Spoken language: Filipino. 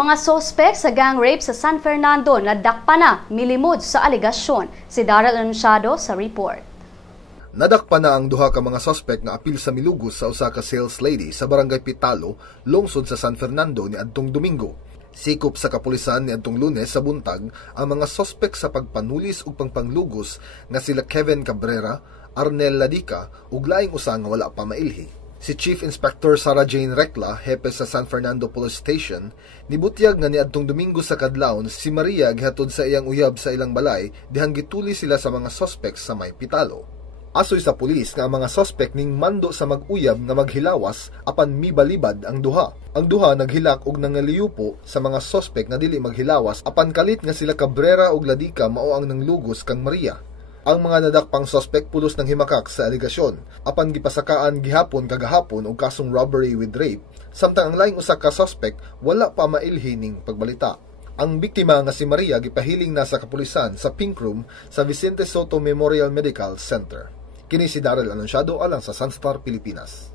Mga sospek sa gang rape sa San Fernando nadakpa na milimod sa aligasyon. Si Daryl Anunciado sa report. Nadakpa na ang duha ka mga sospek nga apil sa milugos sa usa ka sales lady sa barangay Pitalo, lungsod sa San Fernando ni adtong Domingo. Sikop sa kapulisan ni adtong Lunes sa buntag ang mga sospek sa pagpanulis ug pangpanglugos nga sila Kevin Cabrera, Arnel Ladica ug laing usa nga wala pa mailhi. Si Chief Inspector Sarah Jane Recla, hepe sa San Fernando Police Station, nibutyag nga niadtong Domingo sa kadlawon si Maria gihatod sa iyang uyab sa ilang balay dihang gituli sila sa mga sospek sa may Pitalo. Asoy sa pulis nga ang mga sospek ning mando sa mag-uyab nga maghilawas apan mibalibad ang duha. Ang duha naghilak og nangaliyupo sa mga sospek nga dili maghilawas apan kalit nga sila Cabrera ug Ladica mao ang nanglugos kang Maria. Ang mga nadakpang sospek pulos ng himakak sa aligasyon, apan gipasakaan gihapon kagahapon og kasong robbery with rape, samtang ang laing usa ka sospek wala pa mailhi ning pagbalita. Ang biktima nga si Maria gipahiling na sa kapulisan sa Pink Room sa Vicente Soto Memorial Medical Center. Kini si Daryl Anunciado alang sa Sunstar Pilipinas.